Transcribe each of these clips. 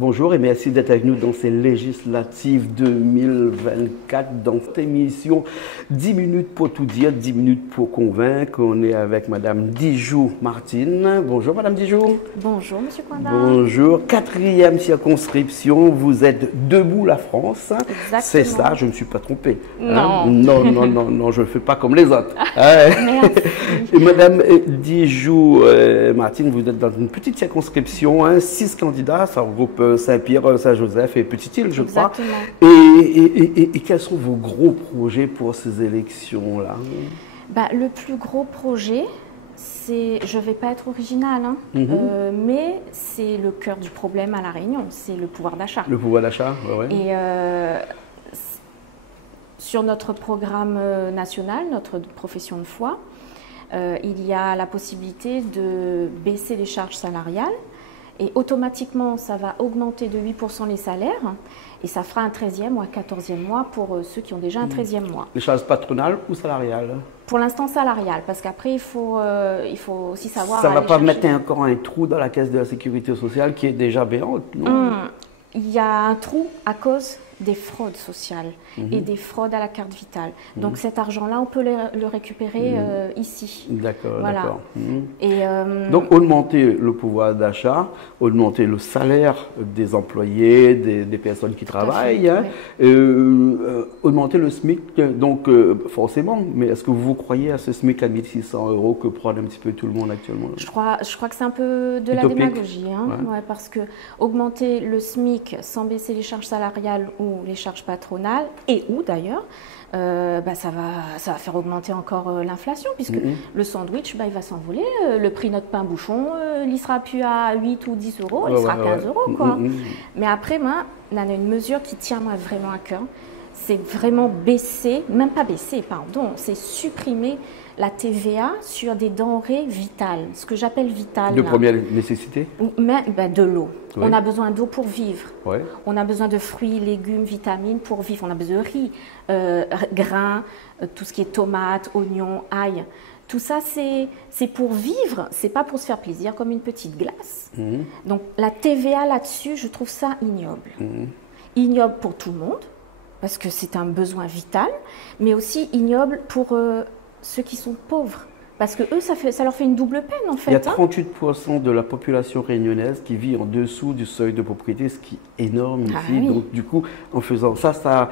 Bonjour et merci d'être avec nous dans ces législatives 2024, dans cette émission 10 minutes pour tout dire, 10 minutes pour convaincre. On est avec Madame Dijou Martine. Bonjour Madame Dijou. Bonjour Monsieur Coinda. Bonjour, 4e circonscription, vous êtes Debout la France. Exactement. C'est ça, je ne me suis pas trompé. Non. Non, je ne fais pas comme les autres. Merci. Et Madame Dijou Martine, vous êtes dans une petite circonscription, 6 candidats, ça regroupe Saint-Pierre, Saint-Joseph et Petite-Île, je crois. Et quels sont vos gros projets pour ces élections-là? Le plus gros projet, c'est, je ne vais pas être originale, mais c'est le cœur du problème à La Réunion, c'est le pouvoir d'achat. Le pouvoir d'achat, oui. Et sur notre programme national, notre profession de foi, il y a la possibilité de baisser les charges salariales. Et automatiquement, ça va augmenter de 8% les salaires et ça fera un 13e ou un 14e mois pour ceux qui ont déjà un 13e mois. Les charges patronales ou salariales? Pour l'instant, salariales, parce qu'après, il faut aussi savoir... Ça ne va pas mettre encore un trou dans la caisse de la sécurité sociale qui est déjà béante, non? Il y a un trou à cause des fraudes sociales et des fraudes à la carte vitale. Donc cet argent-là, on peut le récupérer ici. D'accord, voilà. D'accord. Et donc augmenter le pouvoir d'achat, augmenter le salaire des employés, des personnes qui travaillent, augmenter le SMIC, donc forcément, mais est-ce que vous croyez à ce SMIC à 1 600 € que prend un petit peu tout le monde actuellement? Je crois que c'est un peu de utopique. La démagogie, parce que augmenter le SMIC sans baisser les charges salariales ou les charges patronales, et où d'ailleurs, ça va faire augmenter encore l'inflation, puisque le sandwich, il va s'envoler, le prix de notre pain bouchon, il ne sera plus à 8 ou 10 €, il sera à 15 €, quoi. Mais après, moi, on a une mesure qui tient moi vraiment à cœur, c'est vraiment baisser, même pas baisser, pardon, c'est supprimer la TVA sur des denrées vitales, ce que j'appelle vitales. De première nécessité? De l'eau. Oui. On a besoin d'eau pour vivre. Oui. On a besoin de fruits, légumes, vitamines pour vivre. On a besoin de riz, grains, tout ce qui est tomates, oignons, ail. Tout ça, c'est pour vivre, c'est pas pour se faire plaisir comme une petite glace. Donc la TVA là-dessus, je trouve ça ignoble. Ignoble pour tout le monde, parce que c'est un besoin vital, mais aussi ignoble pour ceux qui sont pauvres. Parce que eux, ça leur fait une double peine en fait. Il y a 38% de la population réunionnaise qui vit en dessous du seuil de pauvreté, ce qui est énorme ici. Oui. Donc du coup, en faisant ça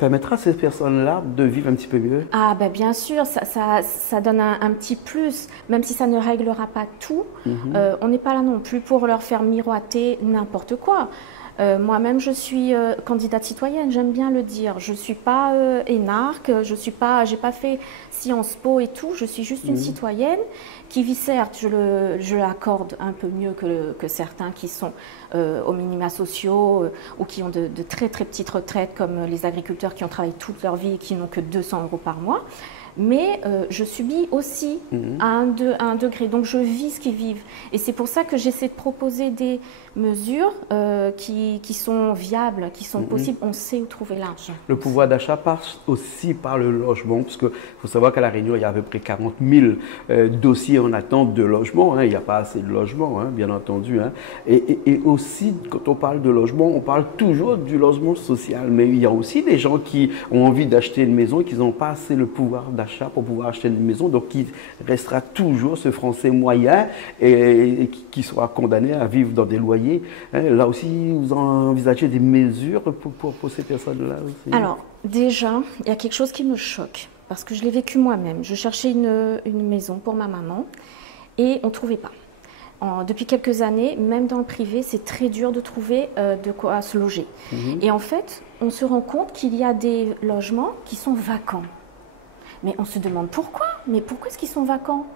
permettra à ces personnes-là de vivre un petit peu mieux. Ah bien sûr, ça donne un petit plus, même si ça ne réglera pas tout. On n'est pas là non plus pour leur faire miroiter n'importe quoi. Moi-même, je suis candidate citoyenne, j'aime bien le dire. Je ne suis pas énarque, j'ai pas fait Sciences Po et tout. Je suis juste une citoyenne qui vit, certes, je l'accorde un peu mieux que certains qui sont aux minima sociaux ou qui ont de très très petites retraites, comme les agriculteurs qui ont travaillé toute leur vie et qui n'ont que 200 € par mois. Mais je subis aussi à un degré, donc je vis ce qu'ils vivent. Et c'est pour ça que j'essaie de proposer des mesures qui sont viables, qui sont possibles. On sait où trouver l'argent. Le pouvoir d'achat passe aussi par le logement, parce qu'il faut savoir qu'à La Réunion, il y a à peu près 40 000 dossiers en attente de logement. Il n'y a pas assez de logement, bien entendu. Et aussi, quand on parle de logement, on parle toujours du logement social. Mais il y a aussi des gens qui ont envie d'acheter une maison et qui n'ont pas assez le pouvoir d'achat pour pouvoir acheter une maison, donc il restera toujours ce Français moyen et qui sera condamné à vivre dans des loyers. Là aussi, vous envisagez des mesures pour ces personnes-là aussi? Alors, déjà, il y a quelque chose qui me choque, parce que je l'ai vécu moi-même. Je cherchais une maison pour ma maman et on ne trouvait pas. Depuis quelques années, même dans le privé, c'est très dur de trouver de quoi se loger. Et en fait, on se rend compte qu'il y a des logements qui sont vacants. Mais on se demande pourquoi? Mais pourquoi est-ce qu'ils sont vacants?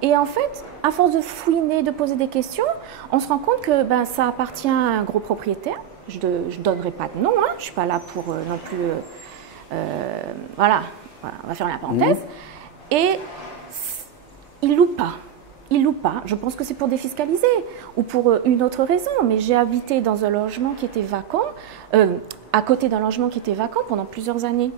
Et en fait, à force de fouiner, de poser des questions, on se rend compte que ça appartient à un gros propriétaire. Je ne donnerai pas de nom, je ne suis pas là pour non plus... voilà, on va faire la parenthèse. Et il loue pas. Il loue pas. Je pense que c'est pour défiscaliser ou pour une autre raison. Mais j'ai habité dans un logement qui était vacant, à côté d'un logement qui était vacant pendant plusieurs années.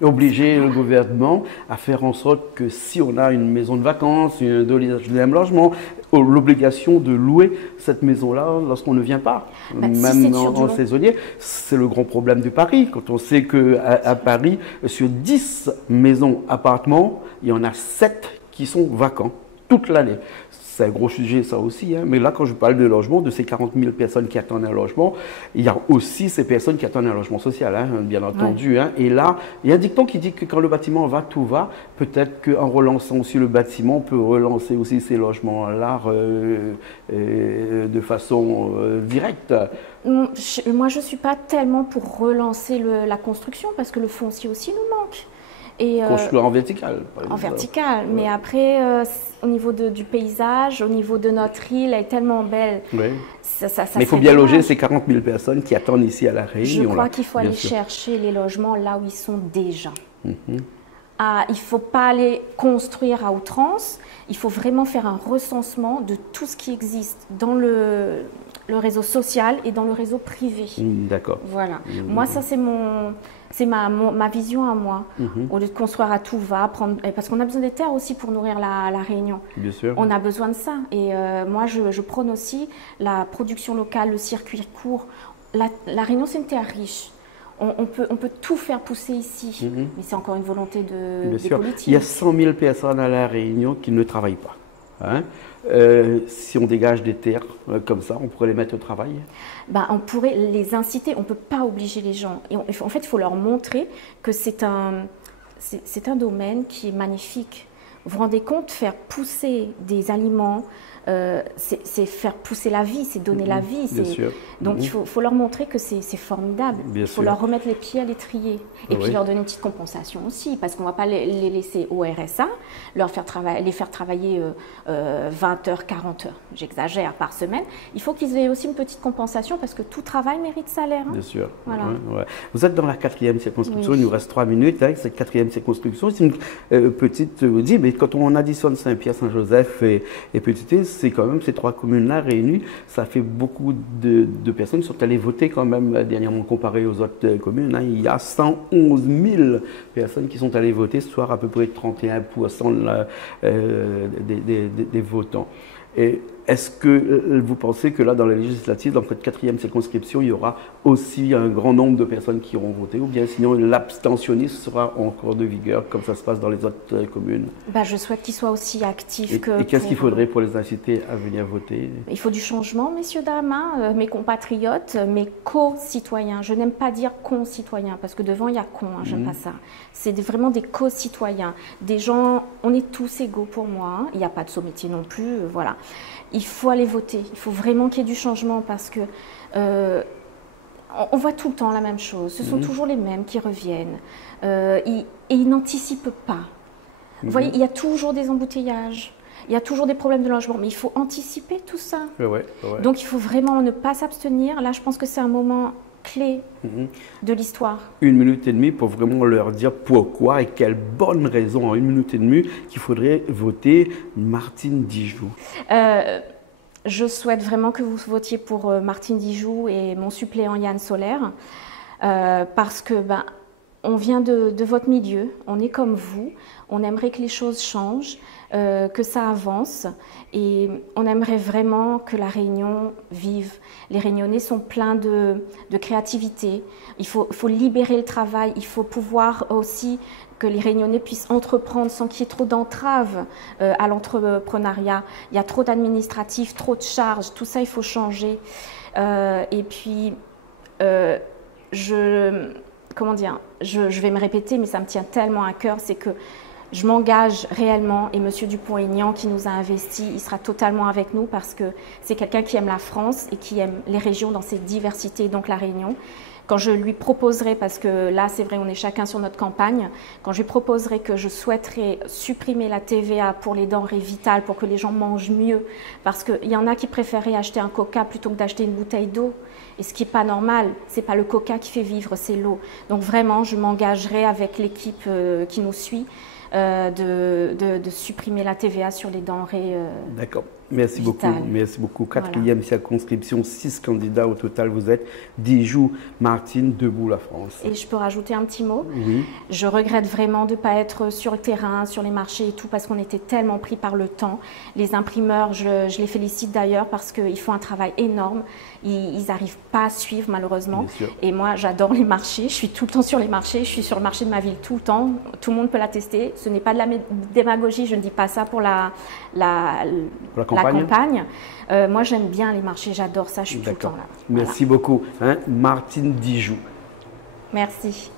Obliger le gouvernement à faire en sorte que si on a une maison de vacances, un deuxième logement, l'obligation de louer cette maison-là lorsqu'on ne vient pas, Bah, si même c'est sur du en long- saisonnier. C'est le grand problème de Paris. Quand on sait qu'à Paris, sur 10 maisons, appartements, il y en a 7 qui sont vacants toute l'année. C'est un gros sujet, ça aussi. Hein. Mais là, quand je parle de logement, de ces 40 000 personnes qui attendent un logement, il y a aussi ces personnes qui attendent un logement social, hein, bien entendu. Hein. Et là, il y a un dicton qui dit que quand le bâtiment va, tout va. Peut-être qu'en relançant aussi le bâtiment, on peut relancer aussi ces logements-là de façon directe. Moi, je ne suis pas tellement pour relancer la construction parce que le foncier aussi nous manque. Et, Construire en vertical. Par en exemple. vertical. Mais après, au niveau du paysage, au niveau de notre île, elle est tellement belle. Oui. Ça Mais il faut serait bien dommage. loger ces 40 000 personnes qui attendent ici à La Réunion. Je crois là, qu'il faut bien aller sûr. chercher les logements là où ils sont déjà. Mhm. Ah, il ne faut pas aller construire à outrance. Il faut vraiment faire un recensement de tout ce qui existe dans le réseau social et dans le réseau privé. D'accord. Voilà. Moi, ça, c'est ma vision à moi. Au lieu de construire à tout va, parce qu'on a besoin des terres aussi pour nourrir la Réunion. Bien sûr. On a besoin de ça. Et moi, je prône aussi la production locale, le circuit court. La Réunion, c'est une terre riche. On peut tout faire pousser ici, mais c'est encore une volonté Bien des sûr. politiques. Il y a 100 000 personnes à La Réunion qui ne travaillent pas. Hein. Si on dégage des terres comme ça, on pourrait les mettre au travail. Ben, on pourrait les inciter, on ne peut pas obliger les gens. Et en fait, il faut leur montrer que c'est un domaine qui est magnifique. Vous vous rendez compte, faire pousser des aliments, c'est faire pousser la vie, c'est donner la vie. Bien sûr. Donc il faut leur montrer que c'est formidable. Bien Il faut sûr. leur remettre les pieds à l'étrier. Et Oui. puis leur donner une petite compensation aussi, parce qu'on ne va pas les laisser au RSA, les faire travailler 20 heures, 40 heures, j'exagère, par semaine. Il faut qu'ils aient aussi une petite compensation, parce que tout travail mérite salaire. Hein. Bien sûr. Voilà. Ouais. Vous êtes dans la 4e circonscription, Oui. il nous reste 3 minutes. Hein, cette 4e circonscription, c'est une petite, dit, mais quand on additionne Saint-Pierre, Saint-Joseph et Petite-Île, c'est quand même ces 3 communes-là réunies, ça fait beaucoup de personnes qui sont allées voter quand même, dernièrement comparé aux autres communes. Hein. Il y a 111 000 personnes qui sont allées voter, soit à peu près 31% des votants. Et est-ce que vous pensez que là, dans la législative, dans cette 4e circonscription, il y aura aussi un grand nombre de personnes qui auront voté, ou bien sinon l'abstentionnisme sera encore de vigueur, comme ça se passe dans les autres communes? Ben, je souhaite qu'ils soient aussi actifs Et que qu'est-ce qu'il pour- faudrait pour les inciter à venir voter? Il faut du changement, messieurs, dames, hein, mes compatriotes, mes co-citoyens. Je n'aime pas dire concitoyens, parce que devant, il y a con, hein, j'aime pas ça. C'est vraiment des co-citoyens. Des gens, on est tous égaux pour moi. Hein. Il n'y a pas de sommetier non plus, voilà. Il faut aller voter. Il faut vraiment qu'il y ait du changement, parce que on voit tout le temps la même chose. Ce sont toujours les mêmes qui reviennent. Et ils n'anticipent pas. Vous voyez, il y a toujours des embouteillages. Il y a toujours des problèmes de logement, mais il faut anticiper tout ça. Ouais. Donc il faut vraiment ne pas s'abstenir. Là, je pense que c'est un moment clé de l'histoire. 1 minute et demie pour vraiment leur dire pourquoi et quelle bonne raison en 1 minute et demie qu'il faudrait voter Martine Dijoux. Je souhaite vraiment que vous votiez pour Martine Dijoux et mon suppléant Yann Solaire, parce que on vient de votre milieu, on est comme vous, on aimerait que les choses changent, que ça avance, et on aimerait vraiment que la Réunion vive. Les Réunionnais sont pleins de créativité, il faut libérer le travail, il faut pouvoir aussi que les Réunionnais puissent entreprendre sans qu'il y ait trop d'entraves à l'entrepreneuriat. Il y a trop d'administratifs, trop de charges, tout ça il faut changer. Et puis, je vais me répéter, mais ça me tient tellement à cœur, c'est que je m'engage réellement, et M. Dupont-Aignan qui nous a investis, il sera totalement avec nous, parce que c'est quelqu'un qui aime la France et qui aime les régions dans cette diversité, donc la Réunion. Quand je lui proposerai, parce que là c'est vrai on est chacun sur notre campagne, quand je lui proposerai que je souhaiterais supprimer la TVA pour les denrées vitales, pour que les gens mangent mieux, parce qu'il y en a qui préféraient acheter un coca plutôt que d'acheter une bouteille d'eau, et ce qui n'est pas normal, c'est pas le coca qui fait vivre, c'est l'eau. Donc vraiment je m'engagerai avec l'équipe qui nous suit, de supprimer la TVA sur les denrées. D'accord. Merci vital. beaucoup, merci beaucoup. Quatrième circonscription, 6 candidats au total, vous êtes. Dijoux, Martine, Debout la France. Et je peux rajouter un petit mot? Oui. Je regrette vraiment de ne pas être sur le terrain, sur les marchés et tout, parce qu'on était tellement pris par le temps. Les imprimeurs, je les félicite d'ailleurs parce qu'ils font un travail énorme. Ils n'arrivent pas à suivre malheureusement. Et moi, j'adore les marchés. Je suis tout le temps sur les marchés. Je suis sur le marché de ma ville tout le temps. Tout le monde peut l'attester. Ce n'est pas de la démagogie. Je ne dis pas ça pour la campagne. Moi, j'aime bien les marchés. J'adore ça. Je suis tout le temps là. Merci beaucoup. Martine Dijoux. Merci.